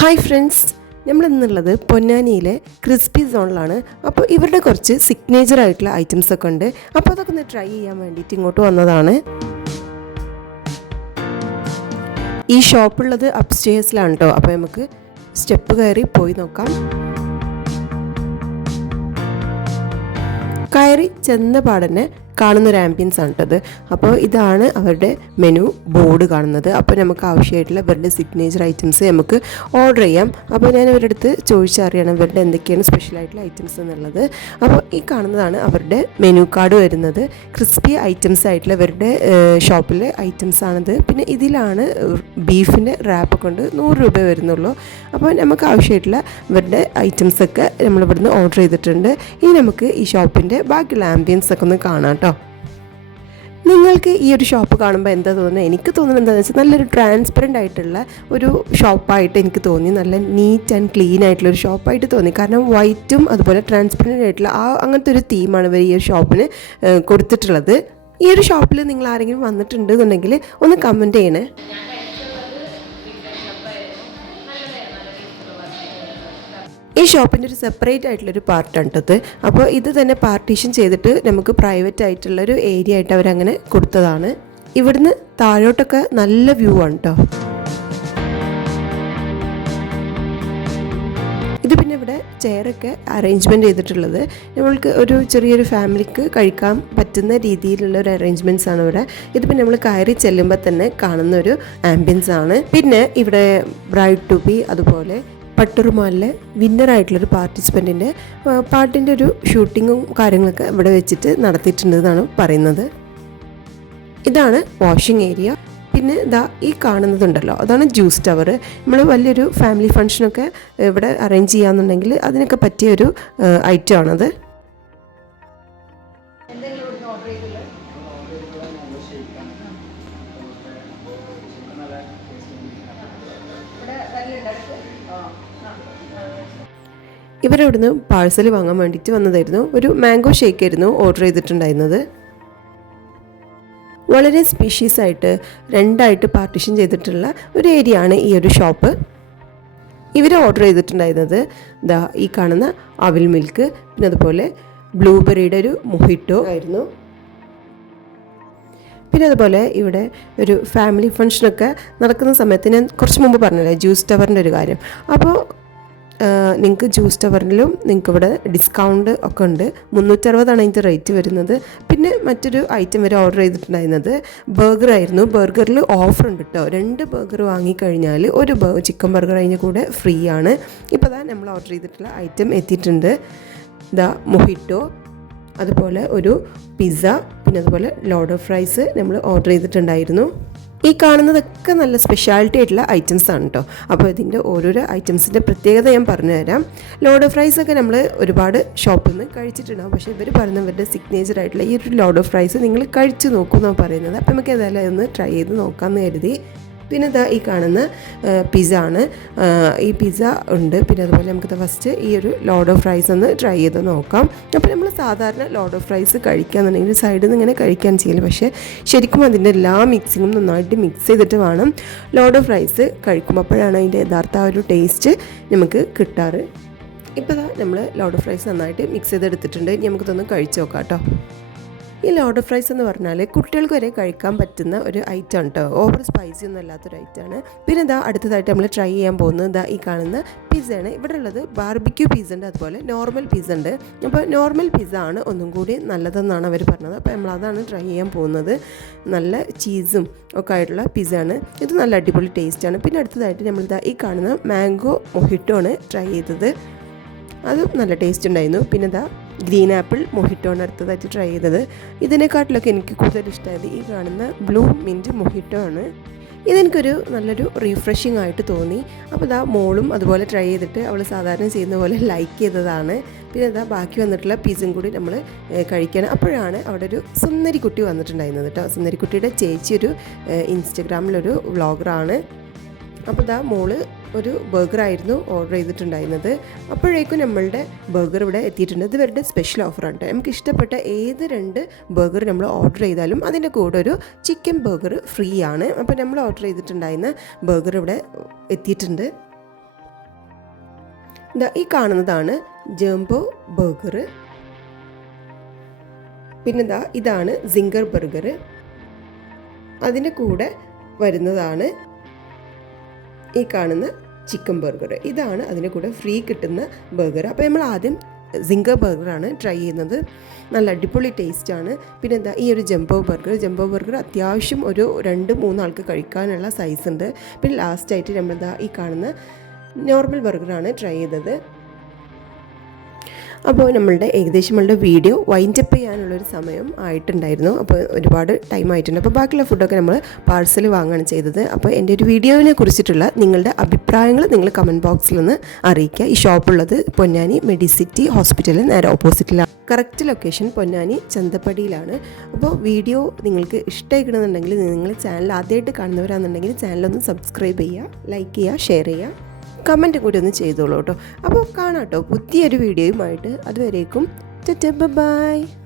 Hi friends നമ്മൾ ഇന്നുള്ളത് പൊന്നാനിയിലെ crispy സോണിലാണ്. അപ്പോൾ ഇവരുടെ കുറച്ച് സിഗ്നേച്ചർ ആയിട്ടുള്ള ഐറ്റംസ് ഒക്കെ ഉണ്ട്. അപ്പോൾ അതൊക്കെ ഒന്ന് ട്രൈ ചെയ്യാൻ വേണ്ടിയിട്ട് ഇങ്ങോട്ട് വന്നതാണ്. ഈ ഷോപ്പുള്ളത് അപ്സ്റ്റേഴ്സിലാണ് കേട്ടോ അപ്പോൾ നമുക്ക് സ്റ്റെപ്പ് കയറി പോയി നോക്കാം. കയറി ചെന്ന പാടന്നെ കാണുന്ന ഒരു ആംബിയൻസ് ആണ് കേട്ടത് അപ്പോൾ ഇതാണ് അവരുടെ മെനു ബോർഡ് കാണുന്നത്. അപ്പോൾ നമുക്ക് ആവശ്യമായിട്ടുള്ള ഇവരുടെ സിഗ്നേച്ചർ ഐറ്റംസ് നമുക്ക് ഓർഡർ ചെയ്യാം. അപ്പോൾ ഞാൻ അവരുടെ അടുത്ത് ചോദിച്ചറിയണം ഇവരുടെ എന്തൊക്കെയാണ് സ്പെഷ്യൽ ആയിട്ടുള്ള ഐറ്റംസ് എന്നുള്ളത്. അപ്പോൾ ഈ കാണുന്നതാണ് അവരുടെ മെനു കാർഡ് വരുന്നത്. ക്രിസ്പി ഐറ്റംസ് ആയിട്ടുള്ള ഇവരുടെ ഷോപ്പിലെ ഐറ്റംസ് ആണിത്. പിന്നെ ഇതിലാണ് ബീഫിന്റെ റാപ്പ് കൊണ്ട് നൂറ് രൂപ വരുന്നുള്ളൂ. അപ്പോൾ നമുക്ക് ആവശ്യമായിട്ടുള്ള ഇവരുടെ ഐറ്റംസൊക്കെ നമ്മളിവിടുന്ന് ഓർഡർ ചെയ്തിട്ടുണ്ട്. ഇനി നമുക്ക് ഈ ഷോപ്പിന്റെ ബാക്കിയുള്ള ആംബിയൻസ് ഒക്കെ ഒന്ന് കാണാം കേട്ടോ. നിങ്ങൾക്ക് ഈ ഒരു ഷോപ്പ് കാണുമ്പോൾ എന്താ തോന്നുന്നത്? എനിക്ക് തോന്നുന്നത് എന്താണെന്ന് വെച്ചാൽ നല്ലൊരു ട്രാൻസ്പെറന്റ് ആയിട്ടുള്ള ഒരു ഷോപ്പായിട്ട് എനിക്ക് തോന്നി. നല്ല നീറ്റ് ആൻഡ് ക്ലീൻ ആയിട്ടുള്ള ഒരു ഷോപ്പായിട്ട് തോന്നി. കാരണം വൈറ്റും അതുപോലെ ട്രാൻസ്പെറന്റ് ആയിട്ടുള്ള ആ അങ്ങനത്തെ ഒരു തീമാണ് ഇവർ ഈ ഒരു ഷോപ്പിന് കൊടുത്തിട്ടുള്ളത്. ഈ ഒരു ഷോപ്പിൽ നിങ്ങൾ ആരെങ്കിലും വന്നിട്ടുണ്ട് എന്നുണ്ടെങ്കിൽ ഒന്ന് കമന്റ് ചെയ്യണേ. ഈ ഷോപ്പിന്റെ ഒരു സെപ്പറേറ്റ് ആയിട്ടുള്ളൊരു പാർട്ടാണ് കേട്ടത് അപ്പോൾ ഇത് തന്നെ പാർട്ടീഷൻ ചെയ്തിട്ട് നമുക്ക് പ്രൈവറ്റ് ആയിട്ടുള്ളൊരു ഏരിയ ആയിട്ട് അവരങ്ങനെ കൊടുത്തതാണ്. ഇവിടുന്ന് താഴോട്ടൊക്കെ നല്ല വ്യൂ ആണ് കേട്ടോ. ഇത് പിന്നെ ഇവിടെ ചെയറൊക്കെ അറേഞ്ച്മെന്റ് ചെയ്തിട്ടുള്ളത്. നമ്മൾക്ക് ഒരു ചെറിയൊരു ഫാമിലിക്ക് കഴിക്കാൻ പറ്റുന്ന രീതിയിലുള്ള ഒരു അറേഞ്ച്മെന്റ്സ് ആണ് ഇവിടെ. ഇത് പിന്നെ നമ്മൾ കയറി ചെല്ലുമ്പോൾ തന്നെ കാണുന്ന ഒരു ആംബിയൻസ് ആണ്. പിന്നെ ഇവിടെ ബ്രൈഡ് ടു ബി അതുപോലെ പട്ടുറുമാലിലെ വിന്നറായിട്ടുള്ളൊരു പാർട്ടിസിപ്പന്റിന്റെ പാട്ടിന്റെ ഒരു ഷൂട്ടിങ്ങും കാര്യങ്ങളൊക്കെ ഇവിടെ വെച്ചിട്ട് നടത്തിയിട്ടുണ്ടെന്നാണ് പറയുന്നത്. ഇതാണ് വാഷിംഗ് ഏരിയ. പിന്നെ ഇതാ ഈ കാണുന്നതുണ്ടല്ലോ അതാണ് ജ്യൂസ് ടവർ. നമ്മൾ വലിയൊരു ഫാമിലി ഫങ്ഷനൊക്കെ ഇവിടെ അറേഞ്ച് ചെയ്യാന്നുണ്ടെങ്കിൽ അതിനൊക്കെ പറ്റിയ ഒരു ഐറ്റം ആണത് ഇവരവിടുന്ന് പാഴ്സൽ വാങ്ങാൻ വേണ്ടിയിട്ട് വന്നതായിരുന്നു. ഒരു മാംഗോ ഷേക്ക് ആയിരുന്നു ഓർഡർ ചെയ്തിട്ടുണ്ടായിരുന്നത്. വളരെ സ്പീഷ്യസ് ആയിട്ട് രണ്ടായിട്ട് പാർട്ടിഷൻ ചെയ്തിട്ടുള്ള ഒരു ഏരിയ ആണ് ഈ ഒരു ഷോപ്പ് ഇവർ ഓർഡർ ചെയ്തിട്ടുണ്ടായിരുന്നത് ദാ ഈ കാണുന്ന അവിൽ മിൽക്ക് പിന്നെ അതുപോലെ ബ്ലൂബെറിയുടെ ഒരു മൊഹിറ്റോ ആയിരുന്നു. പിന്നെ അതുപോലെ ഇവിടെ ഒരു ഫാമിലി ഫങ്ഷനൊക്കെ നടക്കുന്ന സമയത്ത് ഞാൻ കുറച്ച് മുമ്പ് പറഞ്ഞല്ലേ ജ്യൂസ് ടവറിന്റെ ഒരു കാര്യം. അപ്പോൾ നിങ്ങൾക്ക് ജ്യൂസ് ടവറിലും നിങ്ങൾക്ക് ഇവിടെ ഡിസ്കൗണ്ട് ഒക്കെ ഉണ്ട്. മുന്നൂറ്ററുപതാണ് അതിന്റെ റേറ്റ് വരുന്നത്. പിന്നെ മറ്റൊരു ഐറ്റം വരെ ഓർഡർ ചെയ്തിട്ടുണ്ടായിരുന്നത് ബർഗർ ആയിരുന്നു. ബർഗറിൽ ഓഫർ ഉണ്ട് കേട്ടോ രണ്ട് ബർഗർ വാങ്ങിക്കഴിഞ്ഞാൽ ഒരു ചിക്കൻ ബർഗർ അതിന്റെ കൂടെ ഫ്രീ ആണ്. ഇപ്പോൾ നമ്മൾ ഓർഡർ ചെയ്തിട്ടുള്ള ഐറ്റം എത്തിയിട്ടുണ്ട്. ദ മൊഹിറ്റോ അതുപോലെ ഒരു പിസ്സ പിന്നെ അതുപോലെ ലോഡ് ഓഫ് ഫ്രൈസ് നമ്മൾ ഓർഡർ ചെയ്തിട്ടുണ്ടായിരുന്നു. ഈ കാണുന്നതൊക്കെ നല്ല സ്പെഷ്യാലിറ്റി ആയിട്ടുള്ള ഐറ്റംസ് ആണ് കേട്ടോ അപ്പോൾ ഇതിന്റെ ഓരോരോ ഐറ്റംസിന്റെ പ്രത്യേകത ഞാൻ പറഞ്ഞുതരാം ലോഡ് ഓഫ് ഫ്രൈസ് ഒക്കെ നമ്മൾ ഒരുപാട് ഷോപ്പിൽ നിന്ന് കഴിച്ചിട്ടുണ്ടാകും പക്ഷേ ഇവർ പറയുന്നവരുടെ സിഗ്നേച്ചർ ആയിട്ടുള്ള ഈ ഒരു ലോഡ് ഓഫ് ഫ്രൈസ് നിങ്ങൾ കഴിച്ചു നോക്കൂ എന്നാണ് പറയുന്നത്. അപ്പോൾ നമുക്ക് ഏതായാലും ഒന്ന് ട്രൈ ചെയ്ത് നോക്കാമെന്ന് കരുതി. പിന്നെ ഇതാ ഈ കാണുന്ന പിസ്സ ആണ്. ഈ പിസ്സ ഉണ്ട്. പിന്നെ അതുപോലെ നമുക്ക് ഫസ്റ്റ് ഈ ഒരു ലോഡ് ഓഫ് ഫ്രൈസ് ഒന്ന് ട്രൈ ചെയ്ത് നോക്കാം. അപ്പോൾ നമ്മൾ സാധാരണ ലോഡ് ഓഫ് ഫ്രൈസ് കഴിക്കുകയെന്നുണ്ടെങ്കിൽ സൈഡിൽ നിന്ന് ഇങ്ങനെ കഴിക്കാൻ ചെയ്യില്ല പക്ഷേ ശരിക്കും അതിന്റെ എല്ലാ മിക്സിങ്ങും നന്നായിട്ട് മിക്സ് ചെയ്തിട്ട് വേണം ലോഡ് ഓഫ് ഫ്രൈസ് കഴിക്കുമ്പോൾ അപ്പോഴാണ് അതിന്റെ യഥാർത്ഥ ആ ഒരു ടേസ്റ്റ് നമുക്ക് കിട്ടാറ്. ഇപ്പോൾ നമ്മൾ ലോഡ് ഓഫ് ഫ്രൈസ് നന്നായിട്ട് മിക്സ് ചെയ്തെടുത്തിട്ടുണ്ട്. ഇനി നമുക്കിതൊന്ന് കഴിച്ച് നോക്കാം കേട്ടോ. ഈ ലോഡ് ഫ്രൈസ് എന്ന് പറഞ്ഞാൽ കുട്ടികൾക്ക് വരെ കഴിക്കാൻ പറ്റുന്ന ഒരു ഐറ്റം കേട്ടോ ഓവർ സ്പൈസി ഒന്നും അല്ലാത്തൊരു ഐറ്റമാണ് പിന്നെ ഇതാ അടുത്തതായിട്ട് നമ്മൾ ട്രൈ ചെയ്യാൻ പോകുന്നത് ഇതാ ഈ കാണുന്ന പിസ്സയാണ് ഇവിടെ ഉള്ളത് ബാർബിക്യൂ പിസ്സ ഉണ്ട് അതുപോലെ നോർമൽ പിസ്സ ഉണ്ട്. അപ്പോൾ നോർമൽ പിസ്സ ആണ് ഒന്നും കൂടി നല്ലതെന്നാണ് അവർ പറഞ്ഞത്. അപ്പോൾ നമ്മൾ അതാണ് ട്രൈ ചെയ്യാൻ പോകുന്നത്. നല്ല ചീസും ഒക്കെ ആയിട്ടുള്ള പിസ്സാണ് ഇത് നല്ല അടിപൊളി ടേസ്റ്റാണ് പിന്നെ അടുത്തതായിട്ട് നമ്മളിതാ ഈ കാണുന്ന മാംഗോ മൊഹിറ്റോ ആണ് ട്രൈ ചെയ്തത്. അത് നല്ല ടേസ്റ്റ് ഉണ്ടായിരുന്നു. പിന്നെ ഇതാ ഗ്രീൻ ആപ്പിൾ മൊഹിറ്റോണ് അടുത്തതായിട്ട് ട്രൈ ചെയ്തത്. ഇതിനെക്കാട്ടിലൊക്കെ എനിക്ക് കൂടുതൽ ഇഷ്ടമായത് ഈ കാണുന്ന ബ്ലൂ മിന്റ് മൊഹിറ്റോ ആണ്. ഇതെനിക്കൊരു നല്ലൊരു റീഫ്രഷിംഗ് ആയിട്ട് തോന്നി. അപ്പോൾ ഇതാ മോളും അതുപോലെ ട്രൈ ചെയ്തിട്ട് അവൾ സാധാരണ ചെയ്യുന്ന പോലെ ലൈക്ക് ചെയ്തതാണ്. പിന്നെ ഇതാ ബാക്കി വന്നിട്ടുള്ള പീസും കൂടി നമ്മൾ കഴിക്കണം. അപ്പോഴാണ് അവിടെ ഒരു സുന്ദരി കുട്ടി വന്നിട്ടുണ്ടായിരുന്നത് കേട്ടോ. സുന്ദരി കുട്ടിയുടെ ചേച്ചി ഒരു ഇൻസ്റ്റഗ്രാമിലൊരു വ്ളോഗറാണ് അപ്പോൾ ഇതാ മോൾ ഒരു ബർഗർ ആയിരുന്നു ഓർഡർ ചെയ്തിട്ടുണ്ടായിരുന്നത്. അപ്പോഴേക്കും നമ്മളുടെ ബർഗർ ഇവിടെ എത്തിയിട്ടുണ്ട്. ഇത് ഇവരുടെ സ്പെഷ്യൽ ഓഫറാണ് നമുക്ക് ഇഷ്ടപ്പെട്ട ഏത് രണ്ട് ബർഗർ നമ്മൾ ഓർഡർ ചെയ്താലും അതിന്റെ കൂടെ ഒരു ചിക്കൻ ബർഗർ ഫ്രീ ആണ്. അപ്പോൾ നമ്മൾ ഓർഡർ ചെയ്തിട്ടുണ്ടായിരുന്ന ബർഗർ ഇവിടെ എത്തിയിട്ടുണ്ട്. ഈ കാണുന്നതാണ് ജംബോ ബർഗർ. പിന്നെന്താ ഇതാണ് സിംഗർ ബർഗർ. അതിന്റെ കൂടെ വരുന്നതാണ് ഈ കാണുന്ന ചിക്കൻ ബർഗർ. ഇതാണ് അതിന്റെ കൂടെ ഫ്രീ കിട്ടുന്ന ബർഗർ. അപ്പോൾ നമ്മൾ ആദ്യം സിംഗർ ബർഗറാണ് ട്രൈ ചെയ്യുന്നത്. നല്ല അടിപൊളി ടേസ്റ്റാണ്. പിന്നെ എന്താ ഈ ഒരു ജംബോ ബർഗർ. ജംബോ ബർഗർ അത്യാവശ്യം ഒരു രണ്ട് മൂന്നാൾക്ക് കഴിക്കാനുള്ള സൈസ് ഉണ്ട് പിന്നെ ലാസ്റ്റായിട്ട് നമ്മളെന്താ ഈ കാണുന്ന നോർമൽ ബർഗറാണ് ട്രൈ ചെയ്തത്. അപ്പോൾ നമ്മളുടെ ഏകദേശം നമ്മളുടെ വീഡിയോ വൈൻഡപ്പ് ചെയ്യാനുള്ളൊരു സമയം ആയിട്ടുണ്ടായിരുന്നു. അപ്പോൾ ഒരുപാട് ടൈം ആയിട്ടുണ്ട്. അപ്പോൾ ബാക്കിയുള്ള ഫുഡൊക്കെ നമ്മൾ പാഴ്സൽ വാങ്ങുകയാണ് ചെയ്തത്. അപ്പോൾ എന്റെ ഒരു വീഡിയോവിനെ കുറിച്ചിട്ടുള്ള നിങ്ങളുടെ അഭിപ്രായങ്ങൾ നിങ്ങൾ കമന്റ് ബോക്സിൽ നിന്ന് അറിയിക്കുക. ഈ ഷോപ്പുള്ളത് പൊന്നാനി മെഡിസിറ്റി ഹോസ്പിറ്റലിൽ നേരെ ഓപ്പോസിറ്റിലാണ് കറക്റ്റ് ലൊക്കേഷൻ പൊന്നാനി ചന്തപ്പടിയിലാണ്. അപ്പോൾ വീഡിയോ നിങ്ങൾക്ക് ഇഷ്ടമായിക്കണമെന്നുണ്ടെങ്കിൽ നിങ്ങൾ ചാനൽ ആദ്യമായിട്ട് കാണുന്നവരാണെന്നുണ്ടെങ്കിൽ ചാനലൊന്ന് സബ്സ്ക്രൈബ് ചെയ്യുക ലൈക്ക് ചെയ്യുക ഷെയർ ചെയ്യുക. കമന്റ് കൂടി ഒന്ന് ചെയ്തോളൂ കേട്ടോ. അപ്പോൾ കാണാം കേട്ടോ. പുതിയൊരു വീഡിയോയുമായിട്ട് അതുവരേക്കും. ബൈ.